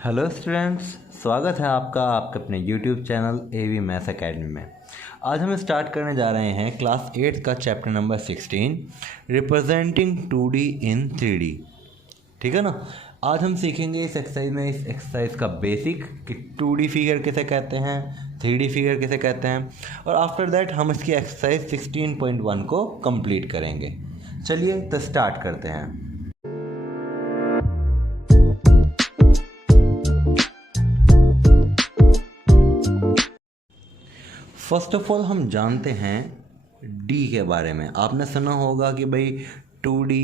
Hello students, स्वागत है आपका आपके अपने YouTube channel AV maths academy में। आज हम स्टार्ट करने जा रहे हैं क्लास 8 का चैप्टर नंबर 16 रिप्रेजेंटिंग 2D इन 3D। ठीक है ना। आज हम सीखेंगे इस एक्सरसाइज का बेसिक कि 2D फिगर किसे कहते हैं, 3D फिगर किसे कहते हैं, और आफ्टर दैट हम इसकी एक्सरसाइज 16.1 को कंप्लीट करेंगे। चलिए तो स्टार्ट करते हैं। फर्स्ट ऑफ ऑल हम जानते हैं डी के बारे में। आपने सुना होगा कि भाई 2D,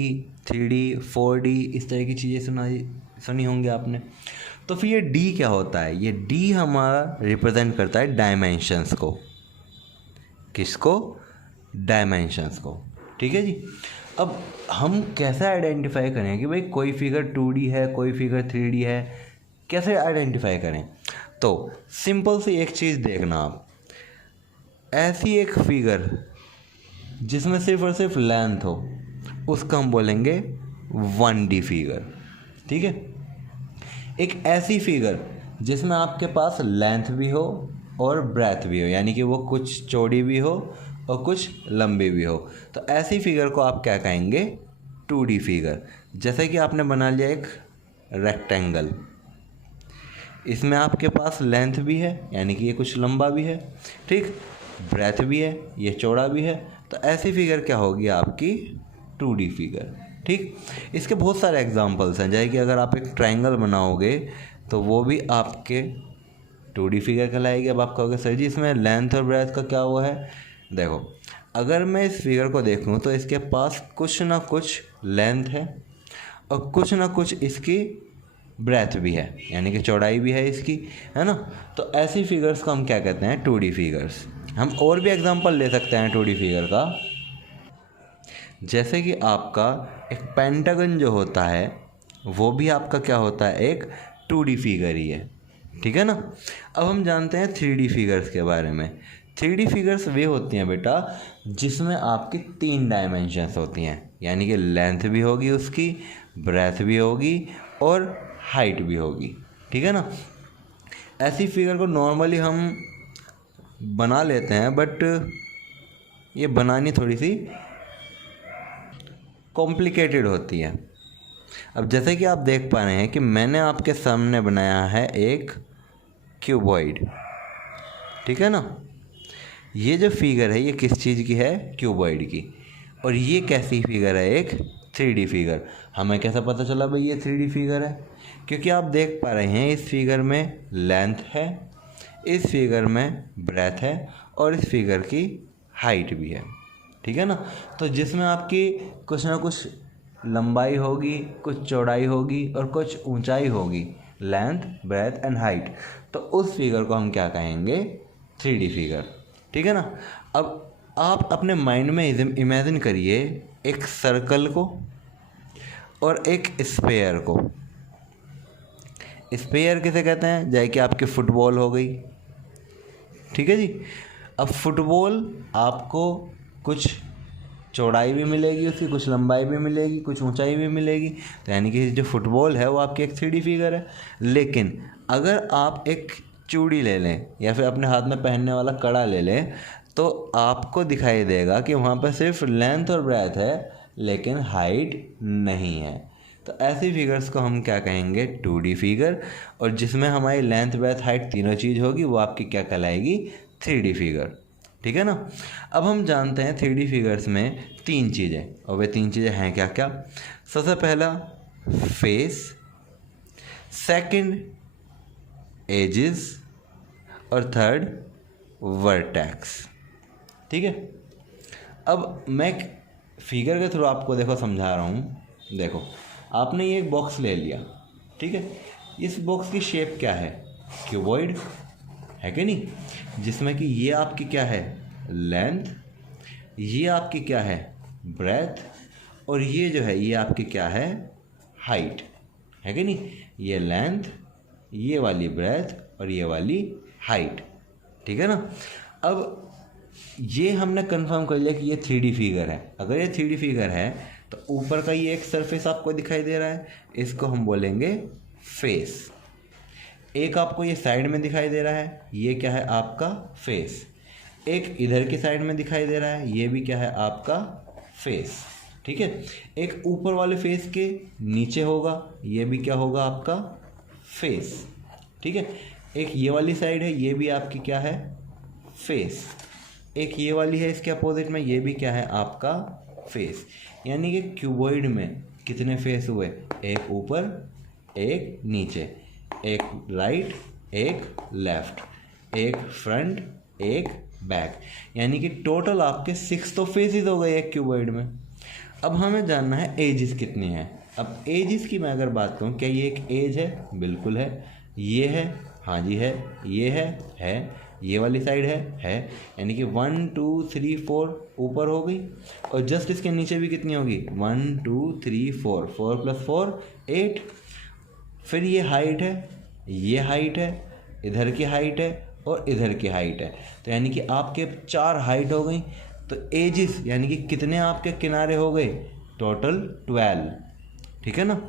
3D, 4D इस तरह की चीज़ें सुनी होंगी आपने। तो फिर ये डी क्या होता है? ये डी हमारा रिप्रेजेंट करता है डायमेंशंस को। किसको? डायमेंशंस को। ठीक है जी। अब हम कैसे आइडेंटिफाई करें कि भाई कोई फिगर 2D है, कोई फिगर 3D है, कैसे आइडेंटिफाई करें? तो सिंपल सी एक चीज़ देखना आप, ऐसी एक फिगर जिसमें सिर्फ और सिर्फ लेंथ हो उसका हम बोलेंगे 1D फिगर। ठीक है। एक ऐसी फिगर जिसमें आपके पास लेंथ भी हो और ब्रेथ भी हो, यानी कि वो कुछ चौड़ी भी हो और कुछ लंबी भी हो, तो ऐसी फिगर को आप क्या कहेंगे? 2D figure. जैसे कि आपने बना लिया एक रेक्टेंगल, इसमें आपके पास लेंथ भी है यानी कि ये कुछ लंबा भी है, ठीक, ब्रेथ भी है, ये चौड़ा भी है, तो ऐसी फिगर क्या होगी? आपकी 2D फिगर। ठीक। इसके बहुत सारे एग्जांपल्स हैं, जैसे कि अगर आप एक ट्रायंगल बनाओगे तो वो भी आपके 2D फिगर कहलाएगी। अब आप कहोगे सर जी इसमें लेंथ और ब्रेथ का क्या हुआ है? देखो, अगर मैं इस फिगर को देखूं तो इसके पास कुछ ना कुछ लेंथ है और कुछ ना कुछ इसकी ब्रेथ भी है, यानी कि चौड़ाई भी है इसकी, है ना। तो ऐसी फिगर्स को हम क्या कहते हैं? 2D figures. हम और भी एग्जांपल ले सकते हैं 2D फिगर का, जैसे कि आपका एक पेंटागन जो होता है वो भी आपका क्या होता है? एक 2D फिगर ही है। ठीक है ना। अब हम जानते हैं 3D फिगर्स के बारे में। 3D फिगर्स वे होती हैं बेटा जिसमें आपकी 3 डायमेंशंस होती हैं, यानी कि लेंथ भी होगी उसकी, ब्रेथ भी होगी और हाइट भी होगी। ठीक है ना। ऐसी फिगर को नॉर्मली हम बना लेते हैं, बट ये बनानी थोड़ी सी कॉम्प्लिकेटेड होती है। अब जैसे कि आप देख पा रहे हैं कि मैंने आपके सामने बनाया है एक क्यूबॉइड। ठीक है ना। ये जो फिगर है ये किस चीज़ की है? क्यूबॉइड की। और ये कैसी फिगर है? एक 3D फिगर। हमें कैसा पता चला भाई ये 3D फिगर है? क्योंकि आप देख पा रहे हैं इस फिगर में लेंथ है, इस फिगर में ब्रेथ है और इस फिगर की हाइट भी है। ठीक है ना। तो जिसमें आपकी कुछ ना कुछ लंबाई होगी, कुछ चौड़ाई होगी और कुछ ऊंचाई होगी, लेंथ, ब्रेथ एंड हाइट, तो उस फिगर को हम क्या कहेंगे? 3D figure. ठीक है ना। अब आप अपने माइंड में इमेजिन करिए एक सर्कल को और एक स्फेयर को। स्फेयर किसे कहते हैं? जैसे कि आपकी फुटबॉल हो गई। ठीक है जी। अब फुटबॉल आपको कुछ चौड़ाई भी मिलेगी उसकी, कुछ लंबाई भी मिलेगी, कुछ ऊंचाई भी मिलेगी, तो यानी कि जो फुटबॉल है वो आपकी एक 3D फिगर है। लेकिन अगर आप एक चूड़ी ले लें या फिर अपने हाथ में पहनने वाला कड़ा ले लें तो आपको दिखाई देगा कि वहाँ पर सिर्फ लेंथ और ब्रेथ है लेकिन हाइट नहीं है। तो ऐसी फिगर्स को हम क्या कहेंगे? 2D figure. और जिसमें हमारी लेंथ, ब्रेथ, हाइट तीनों चीज़ होगी वो आपकी क्या कहलाएगी? 3D figure. ठीक है ना। अब हम जानते हैं 3D फिगर्स में 3 चीज़ें, और वे 3 चीज़ें हैं क्या क्या? सबसे पहला फेस, सेकंड एजेस और थर्ड वर्टेक्स। ठीक है। अब मैं फिगर के थ्रू आपको देखो समझा रहा हूँ। देखो, आपने ये एक बॉक्स ले लिया, ठीक है। इस बॉक्स की शेप क्या है? क्यूबॉइड है कि नहीं, जिसमें कि ये आपकी क्या है? लेंथ, ये आपकी क्या है? ब्रेथ, और ये जो है ये आपकी क्या है? हाइट है कि नहीं। ये लेंथ, ये वाली ब्रेथ और ये वाली हाइट। ठीक है ना। अब ये हमने कंफर्म कर लिया कि ये 3D फिगर है। अगर ये 3D फिगर है तो ऊपर का ये एक सरफेस आपको दिखाई दे रहा है, इसको हम बोलेंगे फेस। एक आपको ये साइड में दिखाई दे रहा है, ये क्या है आपका फेस। एक इधर की साइड में दिखाई दे रहा है, ये भी क्या है आपका फेस। ठीक है, एक ऊपर वाले फेस के नीचे होगा, ये भी क्या होगा आपका फेस। ठीक है, एक ये वाली साइड है, ये भी आपकी क्या है फेस। एक ये वाली है इसके अपोजिट में, ये भी क्या है आपका फेस। यानी कि क्यूबॉइड में कितने फेस हुए, एक ऊपर एक नीचे, एक राइट एक लेफ्ट, एक फ्रंट एक बैक, यानी कि टोटल आपके 6 तो फेसेस हो गए एक क्यूबॉइड में। अब हमें जानना है एजेस कितनी है। अब एजेस की मैं अगर बात करूँ, क्या ये एक एज है, बिल्कुल है। ये है, हाँ जी है। ये है। ये वाली साइड है, यानी कि 1 2 3 4 ऊपर हो गई, और जस्ट इसके नीचे भी कितनी होगी 1 2 3 4, 4 + 4 8। फिर ये हाइट है, ये हाइट है, इधर की हाइट है और इधर की हाइट है, तो यानी कि आपके 4 हाइट हो गई। तो एजिस यानी कि कितने आपके किनारे हो गए, टोटल 12। ठीक है ना।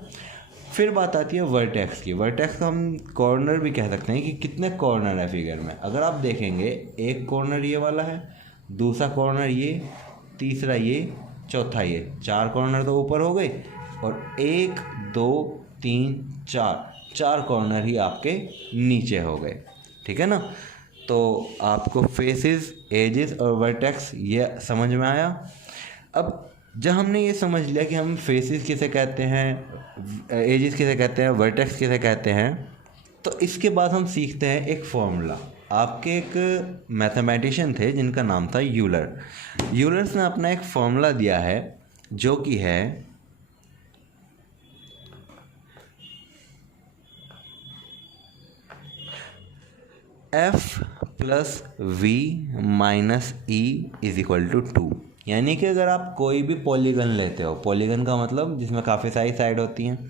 फिर बात आती है वर्टेक्स की। वर्टेक्स को हम कॉर्नर भी कह सकते हैं कि कितने कॉर्नर है फिगर में। अगर आप देखेंगे, एक कॉर्नर ये वाला है, दूसरा कॉर्नर ये, तीसरा ये, चौथा ये, 4 कॉर्नर तो ऊपर हो गए, और 1 2 3 4 कॉर्नर ही आपके नीचे हो गए। ठीक है ना। तो आपको फेसेस, एजेस और वर्टेक्स ये समझ में आया। अब जब हमने ये समझ लिया कि हम फेसेस किसे कहते हैं, एजेस किसे कहते हैं, वर्टेक्स किसे कहते हैं, तो इसके बाद हम सीखते हैं एक फॉर्मूला। आपके एक मैथमेटिशियन थे जिनका नाम था यूलर। यूलर्स ने अपना एक फॉर्मूला दिया है जो कि है F + V - E = 2। यानी कि अगर आप कोई भी पॉलीगन लेते हो, पॉलीगन का मतलब जिसमें काफ़ी सारी साइड होती हैं,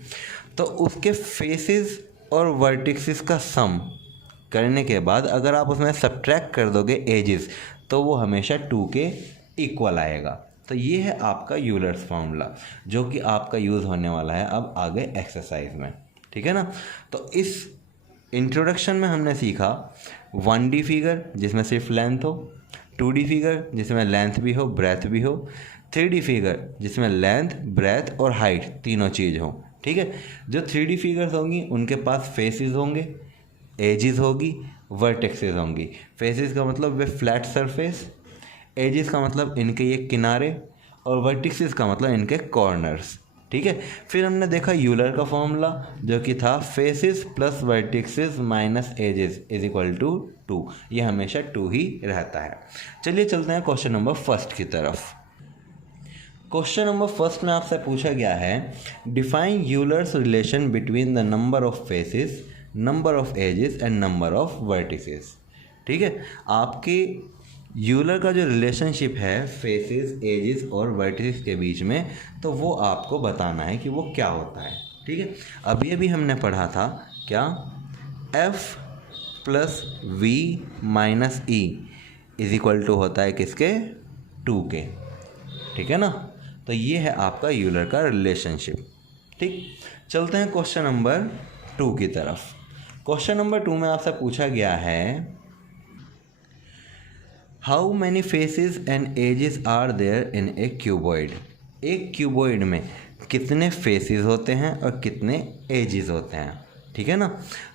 तो उसके फेसेस और वर्टिक्सेस का सम करने के बाद अगर आप उसमें सब्ट्रैक्ट कर दोगे एजेस, तो वो हमेशा 2 के इक्वल आएगा। तो ये है आपका यूलर्स फार्मूला, जो कि आपका यूज़ होने वाला है अब आगे एक्सरसाइज में। ठीक है ना। तो इस इंट्रोडक्शन में हमने सीखा 1D फिगर जिसमें सिर्फ लेंथ हो, 2D फिगर जिसमें लेंथ भी हो ब्रेथ भी हो, 3D फिगर जिसमें लेंथ ब्रेथ और हाइट तीनों चीज़ हो। ठीक है। जो 3D फिगर्स होंगी उनके पास फेसेस होंगे, एजेस होगी, वर्टेक्सेस होंगी। फेसेस का मतलब वे फ्लैट सरफेस, एजेस का मतलब इनके ये किनारे, और वर्टिक्सेस का मतलब इनके कॉर्नर्स। ठीक है। फिर हमने देखा यूलर का फॉर्मूला जो कि था फेसेस + वर्टिक्सेस - एजेस = 2। ये हमेशा 2 ही रहता है। चलिए चलते हैं क्वेश्चन नंबर 1 की तरफ। क्वेश्चन नंबर 1 में आपसे पूछा गया है, define Euler's relation between the number of faces, number of edges and number of vertices. ठीक है। आपके यूलर का जो रिलेशनशिप है फेसेस, एजेस और वर्टिसेस के बीच में, तो वो आपको बताना है कि वो क्या होता है। ठीक है। अभी हमने पढ़ा था क्या, F + V - E = होता है किसके, 2 के। ठीक है ना। तो ये है आपका यूलर का रिलेशनशिप। ठीक। चलते हैं क्वेश्चन नंबर 2 की तरफ। क्वेश्चन नंबर 2 में आपसे पूछा गया है, how many faces and edges are there in a cuboid. एक क्यूबॉइड में कितने फेसेस होते हैं और कितने एजेस होते हैं। ठीक है ना।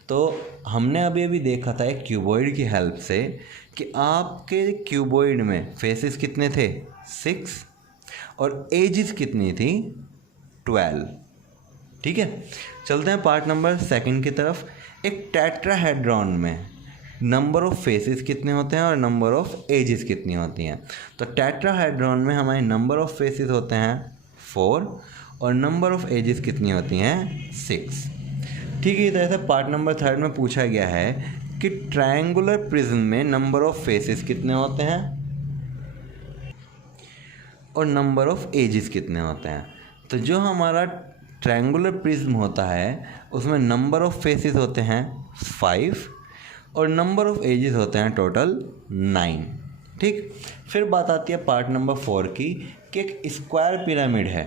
तो हमने अभी देखा था एक क्यूबॉइड की हेल्प से कि आपके क्यूबॉइड में फेसेस कितने थे, 6, और एजेस कितनी थी, 12। ठीक है। चलते हैं पार्ट नंबर 2 की तरफ। एक टेट्राहेड्रॉन में नंबर ऑफ़ फेसेस कितने होते हैं और नंबर ऑफ़ एजेस कितनी होती हैं। तो टेट्राहेड्रॉन में हमारे नंबर ऑफ़ फेसेस होते हैं 4 और नंबर ऑफ़ एजेस कितनी होती हैं, 6। ठीक है। इस तरह से पार्ट नंबर 3 में पूछा गया है कि ट्रायंगुलर प्रिज्म में नंबर ऑफ़ फेसेस कितने होते हैं और नंबर ऑफ़ एजेस कितने होते हैं। तो जो हमारा ट्रायंगुलर प्रिज्म होता है उसमें नंबर ऑफ़ फेसेस होते हैं 5 और नंबर ऑफ़ एजेस होते हैं टोटल 9। ठीक। फिर बात आती है पार्ट नंबर 4 की कि एक स्क्वायर पिरामिड है।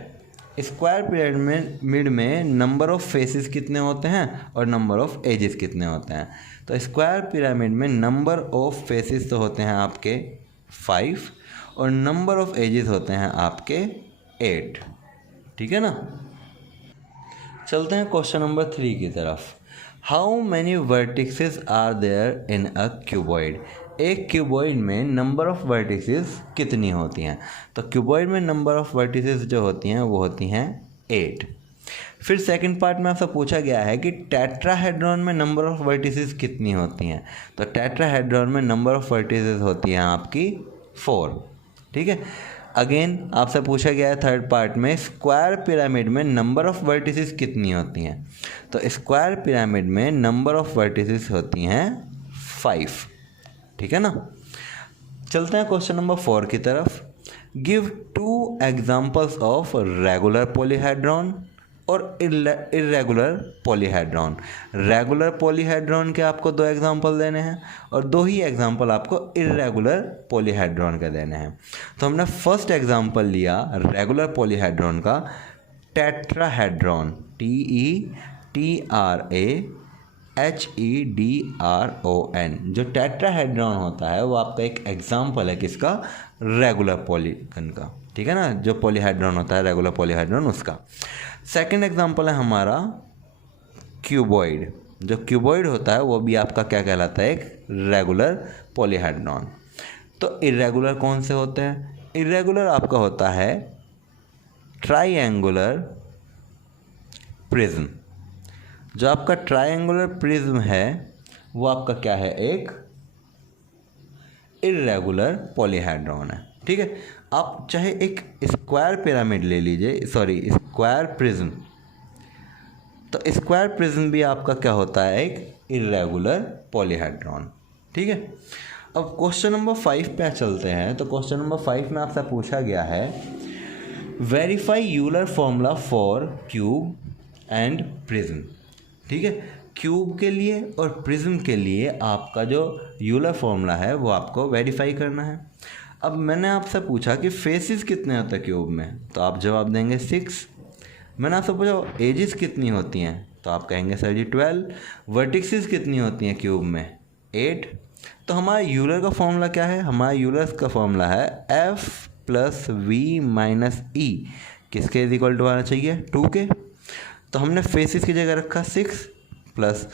स्क्वायर पिरामिड में नंबर ऑफ फेसेस कितने होते हैं और नंबर ऑफ एजेस कितने होते हैं। तो स्क्वायर पिरामिड में नंबर ऑफ फेसेस तो होते हैं आपके 5 और नंबर ऑफ एजेस होते हैं आपके 8। ठीक है ना। चलते हैं क्वेश्चन नंबर 3 की तरफ। How many vertices are there in a cuboid. एक क्यूबॉइड में नंबर ऑफ वर्टिसेस कितनी होती हैं। तो क्यूबॉइड में नंबर ऑफ वर्टिसेस जो होती हैं वो होती हैं 8। फिर सेकंड पार्ट में आपसे पूछा गया है कि टेट्राहेड्रॉन में नंबर ऑफ वर्टिसेस कितनी होती हैं। तो टेट्राहेड्रॉन में नंबर ऑफ वर्टिसेस होती हैं आपकी 4। ठीक है। अगेन आपसे पूछा गया है थर्ड पार्ट में स्क्वायर पिरामिड में नंबर ऑफ वर्टिसेस कितनी होती हैं। तो स्क्वायर पिरामिड में नंबर ऑफ वर्टिसेस होती हैं 5। ठीक है ना। चलते हैं क्वेश्चन नंबर 4 की तरफ। Give 2 examples of regular polyhedron और इर्रेगुलर पॉलीहेड्रॉन। रेगुलर पॉलीहेड्रॉन के आपको 2 एग्जांपल देने हैं और 2 ही एग्जांपल आपको इर्रेगुलर पॉलीहेड्रॉन के देने हैं। तो हमने फर्स्ट एग्जांपल लिया रेगुलर पॉलीहेड्रॉन का, टेट्राहेड्रॉन, TETRAHEDRON। जो टेट्राहेड्रॉन होता है वो आपका एक एग्जांपल है किसका, रेगुलर पॉलीगन का। ठीक है ना, जो पॉलीहेड्रॉन होता है रेगुलर पॉलीहेड्रॉन उसका। सेकंड एग्जांपल है हमारा क्यूबॉइड। जो क्यूबॉइड होता है वो भी आपका क्या कहलाता है, एक रेगुलर पॉलीहेड्रॉन। तो इर्रेगुलर कौन से होते हैं। इर्रेगुलर आपका होता है ट्राइएंगुलर प्रिज्म। जो आपका ट्राइएंगुलर प्रिज्म है वो आपका क्या है, एक इर्रेगुलर पॉलीहेड्रॉन है। ठीक है। आप चाहे एक स्क्वायर पिरामिड ले लीजिए, सॉरी स्क्वायर प्रिज्म, तो स्क्वायर प्रिज्म भी आपका क्या होता है, एक इर्रेगुलर पॉलीहेड्रॉन। ठीक है। अब क्वेश्चन नंबर 5 पे चलते हैं। तो क्वेश्चन नंबर 5 में आपसे पूछा गया है verify Euler formula for cube and prism. ठीक है। क्यूब के लिए और प्रिज्म के लिए आपका जो यूलर फॉर्मूला है वो आपको वेरीफाई करना है। अब मैंने आपसे पूछा कि फेसेस कितने होते हैं क्यूब में, तो आप जवाब देंगे 6। मैंने आपसे पूछा एजेस कितनी होती हैं, तो आप कहेंगे सर जी 12। वर्टिसेस कितनी होती हैं क्यूब में, 8। तो हमारा यूलर का फॉर्मूला क्या है, हमारा यूलर का फॉर्मूला है F + V - E किसके इक्वल टू आना चाहिए, 2 के। तो हमने फेसेस की जगह रखा 6 प्लस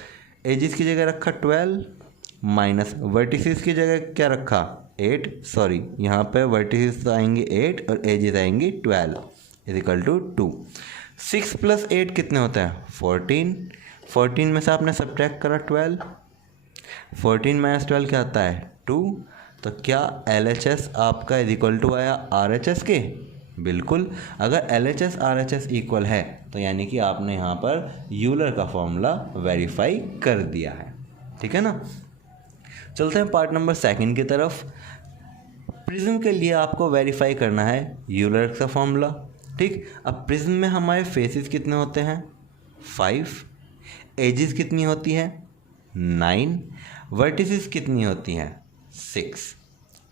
एजेस की जगह रखा 12 माइनस वर्टिसेस की जगह क्या रखा 8। सॉरी यहाँ पे वर्टिसेस आएंगे 8 और एजेस आएंगी 12 इक्वल टू 2। 6 + 8 कितने होते हैं, 14। 14 में से आपने सब्ट्रैक्ट करा 12। 14 - 12 क्या आता है, 2। तो क्या LHS आपका इक्वल टू आया RHS के, बिल्कुल। अगर LHS RHS इक्वल है तो यानी कि आपने यहाँ पर यूलर का फॉर्मूला वेरीफाई कर दिया है। ठीक है ना। चलते हैं पार्ट नंबर 2 की तरफ। प्रिज्म के लिए आपको वेरीफाई करना है यूलर का फॉर्मूला। ठीक। अब प्रिज्म में हमारे फेसेस कितने होते हैं, 5। एजेस कितनी होती है, 9। वर्टिसेस कितनी होती हैं, 6।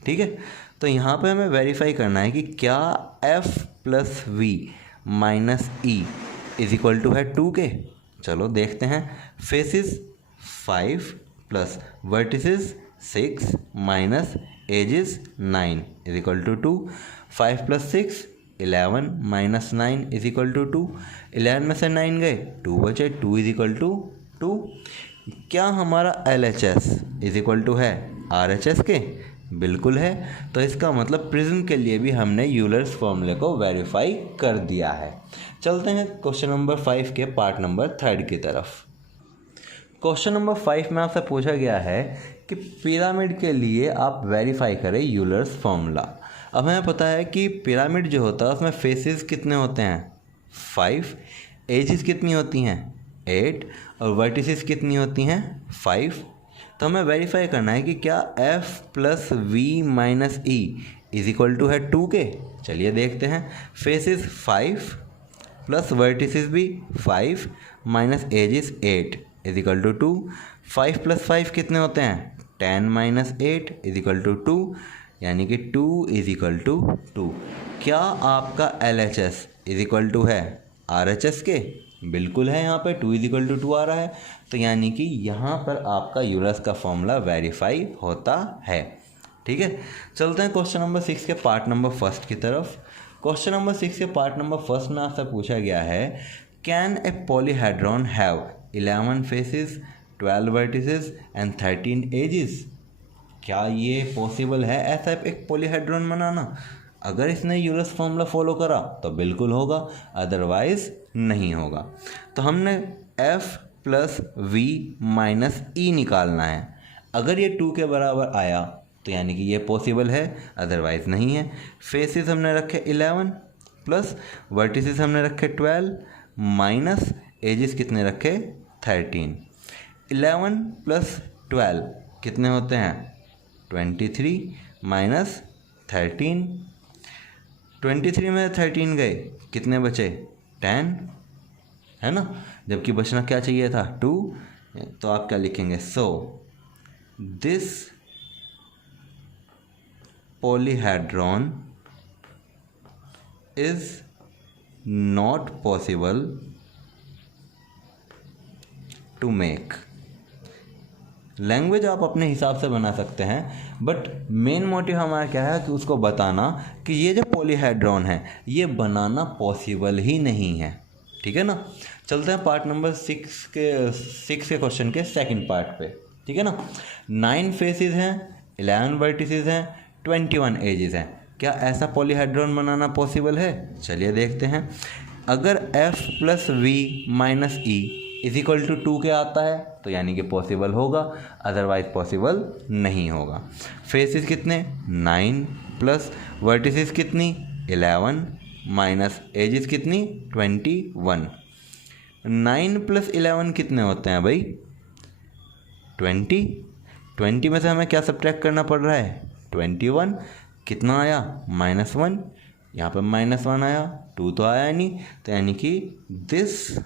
ठीक है। तो यहाँ पे हमें वेरीफाई करना है कि क्या F + V - E equal to है 2 के। चलो देखते हैं। Faces 5 plus vertices 6 minus edges 9 equal to 2। 5 + 6 11 - 9 equal to 2। 11 में से 9 गए, 2 बचे, 2 इक्वल टू 2। क्या हमारा LHS इक्वल टू है RHS के, बिल्कुल है। तो इसका मतलब प्रिज्म के लिए भी हमने यूलर्स फॉर्मूले को वेरीफाई कर दिया है। चलते हैं क्वेश्चन नंबर 5 के पार्ट नंबर 3 की तरफ। क्वेश्चन नंबर 5 में आपसे पूछा गया है कि पिरामिड के लिए आप वेरीफाई करें यूलर्स फॉर्मूला। अब हमें पता है कि पिरामिड जो होता है उसमें फेसेस कितने होते हैं, 5। एजेस कितनी होती हैं, 8। और वर्टिसेस कितनी होती हैं, 5। तो हमें वेरीफाई करना है कि क्या F + V - E equal to है 2 के। चलिए देखते हैं। फेसेस 5 प्लस वर्टिसेस भी 5 माइनस एजेस 8 इक्वल टू 2। 5 + 5 कितने होते हैं, 10 - 8 इक्वल टू 2, यानी कि 2 इक्वल टू 2। क्या आपका LHS इज इक्वल टू है RHS के, बिल्कुल है, यहाँ पे 2 इज इक्वल टू 2 आ रहा है, तो यानी कि यहाँ पर आपका यूलर्स का फॉर्मूला वेरीफाई होता है। ठीक है, चलते हैं क्वेश्चन नंबर 6 के पार्ट नंबर फर्स्ट की तरफ। क्वेश्चन नंबर 6 के पार्ट नंबर फर्स्ट में आपसे पूछा गया है, can a polyhedron have 11 faces, 12 vertices and 13 edges? क्या ये पॉसिबल है ऐसा एक पॉलीहेड्रॉन बनाना? अगर इसने यूलर्स फॉर्मूला फॉलो करा तो बिल्कुल होगा, अदरवाइज नहीं होगा। तो हमने F plus V minus E निकालना है। अगर ये 2 के बराबर आया तो यानी कि ये पॉसिबल है, अदरवाइज नहीं है। फेसेस हमने रखे 11 प्लस वर्टिसेस हमने रखे 12 माइनस एजेस कितने रखे 13। 11 प्लस 12 कितने होते हैं 23 माइनस 13। 23 में 13 गए, कितने बचे 10, है ना, जबकि बचना क्या चाहिए था 2। तो आप क्या लिखेंगे, so this polyhedron is not possible to make। Language आप अपने हिसाब से बना सकते हैं, बट मेन मोटिव हमारा क्या है कि उसको बताना कि ये जो पॉलीहेड्रॉन है ये बनाना पॉसिबल ही नहीं है। ठीक है ना, चलते हैं पार्ट नंबर 6 के क्वेश्चन के सेकंड पार्ट पे। ठीक है ना, 9 फेसेस हैं, 11 वर्टिसेस हैं, 21 एजेस हैं। क्या ऐसा पॉलीहेड्रॉन बनाना पॉसिबल है? चलिए देखते हैं। अगर F plus V minus E is equal to 2 के आता है तो यानी कि पॉसिबल होगा, अदरवाइज पॉसिबल नहीं होगा। फेसेस कितने 9 प्लस वर्टिसेस कितनी 11 माइनस एजेस कितनी 21। 9 प्लस 11 कितने होते हैं भाई 20। 20 में से हमें क्या सब्ट्रैक्ट करना पड़ रहा है 21। कितना आया -1, यहाँ पर -1 आया, 2 तो आया नहीं, तो यानी कि this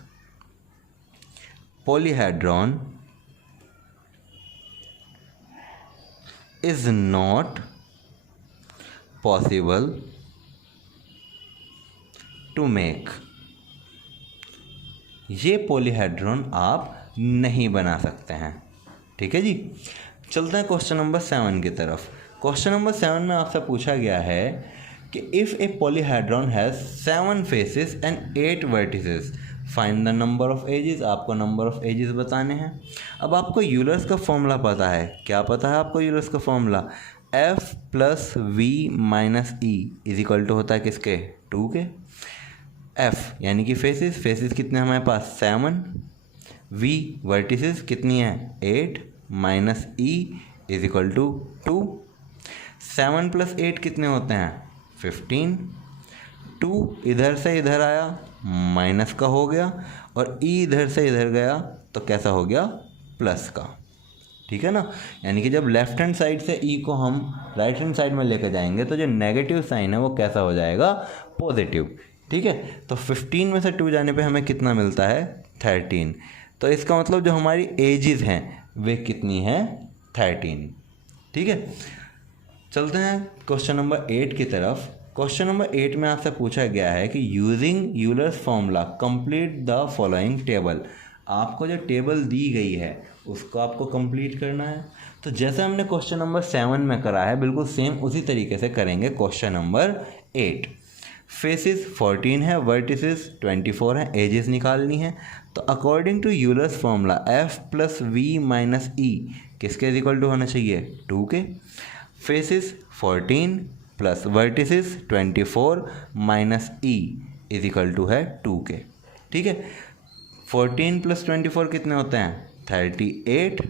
polyhedron is not possible to make। ये पॉलीहेड्रॉन आप नहीं बना सकते हैं। ठीक है जी, चलते हैं क्वेश्चन नंबर 7 की तरफ। क्वेश्चन नंबर 7 में आपसे पूछा गया है कि if a polyhedron has 7 faces and 8 vertices find the number of edges. आपको नंबर ऑफ एजेस बताने हैं। अब आपको यूलर्स का फॉर्मूला पता है। क्या पता है आपको यूलर्स का formula? F plus V minus E is equal to होता है किसके 2 के। F यानी कि फेसेस कितने हमारे पास 7, V वर्टिसेस कितनी है 8 minus E is equal to 2। 7 plus 8 कितने होते हैं 15। 2 इधर से इधर आया माइनस का हो गया, और E इधर से इधर गया तो कैसा हो गया प्लस का। ठीक है ना, यानी कि जब लेफ्ट हैंड साइड से E को हम राइट हैंड साइड में लेकर जाएंगे तो जो नेगेटिव साइन है वो कैसा हो जाएगा पॉजिटिव। ठीक है, तो 15 में से 2 जाने पे हमें कितना मिलता है 13। तो इसका मतलब जो हमारी एजेस हैं वे कितनी हैं 13। ठीक है, चलते हैं क्वेश्चन नंबर 8 की तरफ। क्वेश्चन नंबर 8 में आपसे पूछा गया है कि using Euler's formula complete the following table. आपको जो टेबल दी गई है उसको आपको कंप्लीट करना है। तो जैसे हमने क्वेश्चन नंबर 7 में करा है बिल्कुल सेम उसी तरीके से करेंगे क्वेश्चन नंबर 8। फेसेस 14 है, वर्टिसेस 24 है, एजेस निकालनी है। तो according to Euler's formula F plus V minus E किसके इज इक्वल टू होना चाहिए 2 के। Faces 14 plus vertices 24 minus E is equal to है 2 के। ठीक है, 14 प्लस 24 कितने होते हैं 38।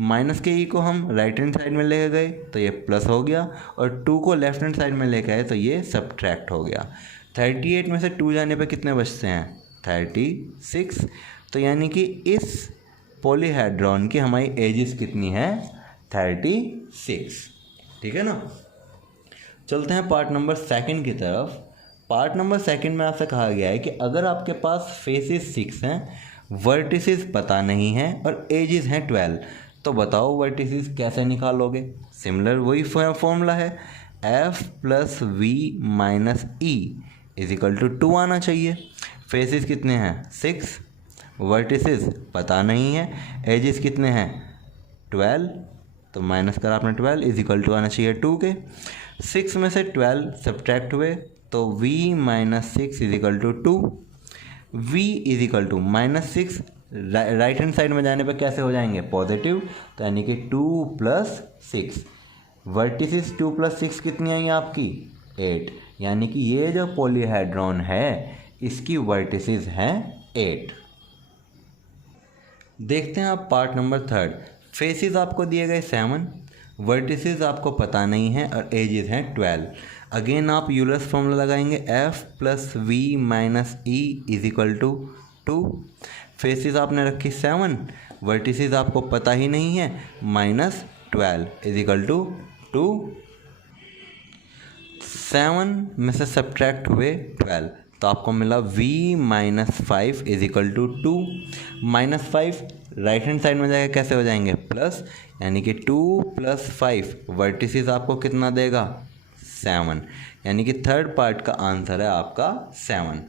माइनस के E को हम राइट हैंड साइड में लेके गए तो ये प्लस हो गया, और 2 को लेफ्ट हैंड साइड में लेके आए तो ये सब्ट्रैक्ट हो गया। 38 में से 2 जाने पे कितने बचते हैं 36। तो यानी कि इस पॉलीहेड्रॉन की हमारी एजेस कितनी है 36। ठीक है ना, चलते हैं पार्ट नंबर 2 की तरफ। पार्ट नंबर 2 में आपसे कहा गया है कि अगर आपके पास फेसेस 6 हैं, वर्टिसेस पता नहीं है और एजेस हैं 12, तो बताओ वर्टिसेस कैसे निकालोगे। सिमिलर वही फॉर्मूला है F plus V minus E is equal to 2 आना चाहिए। फेसिस कितने हैं 6, वर्टिसेस पता नहीं है, एजेस कितने हैं 12, तो माइनस करा आपने 12 इज इक्वल टू आना चाहिए 2 के। 6 में से 12 सब्ट्रैक्ट हुए तो v minus 6 is equal to 2, v is equal to minus 6, right hand side में जाने पे कैसे हो जाएंगे पॉजिटिव, तो यानी कि 2 प्लस 6, वर्टिसेस 2 प्लस 6 कितनी आई आपकी 8, यानी कि ये जो पॉलीहेड्रॉन है इसकी वर्टिसेस हैं 8। देखते हैं आप पार्ट नंबर 3। फेसिस आपको दिए गए 7, वर्टिसेस आपको पता नहीं है और एजेस हैं 12। अगेन आप यूलर्स फॉर्मूला लगाएंगे f plus V minus E is equal to 2। Faces आपने रखी 7, वर्टिसेस आपको पता ही नहीं है, माइनस 12 इज इक्वल टू 2। 7 में से सब्ट्रैक्ट हुए 12 तो आपको मिला v minus 5 is equal to 2। Minus 5 right hand side में जाएगा कैसे हो जाएंगे प्लस, यानी कि 2 प्लस 5 वर्टिसेस आपको कितना देगा 7, यानी कि थर्ड पार्ट का आंसर है आपका 7।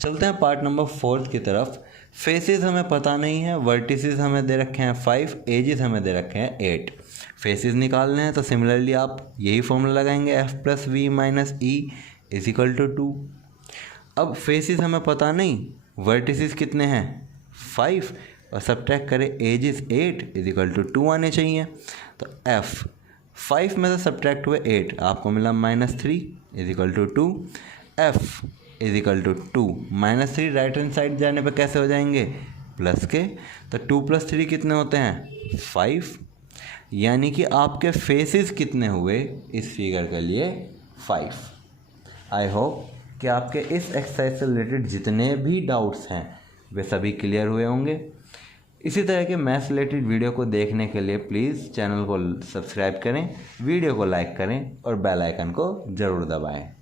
चलते हैं पार्ट नंबर 4 की तरफ। फेसिस हमें पता नहीं है, वर्टिसेस हमें दे रखे हैं 5, एजेस हमें दे रखे हैं 8। फेसिस निकालने हैं तो सिमिलरली आप यही फॉर्मूला लगाएंगे f plus V minus E is equal to 2। अब फेसिस हमें पता नहीं, वर्टिसेस कितने हैं 5 और सब्ट्रैक्ट करें एजेस 8 इज इक्वल टू 2 आने चाहिए। तो f 5 में से सब्ट्रैक्ट हुए 8, आपको मिला minus 3 is equal to 2। f is equal to 2 minus 3 right hand side जाने पे कैसे हो जाएंगे प्लस के, तो 2 प्लस 3 कितने होते हैं 5, यानी कि आपके फेसिस कितने हुए इस फिगर के लिए 5। आई होप कि आपके इस एक्सरसाइज से रिलेटेड जितने भी डाउट्स हैं वे सभी क्लियर हुए होंगे। इसी तरह के मैथ्स रिलेटेड वीडियो को देखने के लिए प्लीज़ चैनल को सब्सक्राइब करें, वीडियो को लाइक करें और बेल आइकन को ज़रूर दबाएं।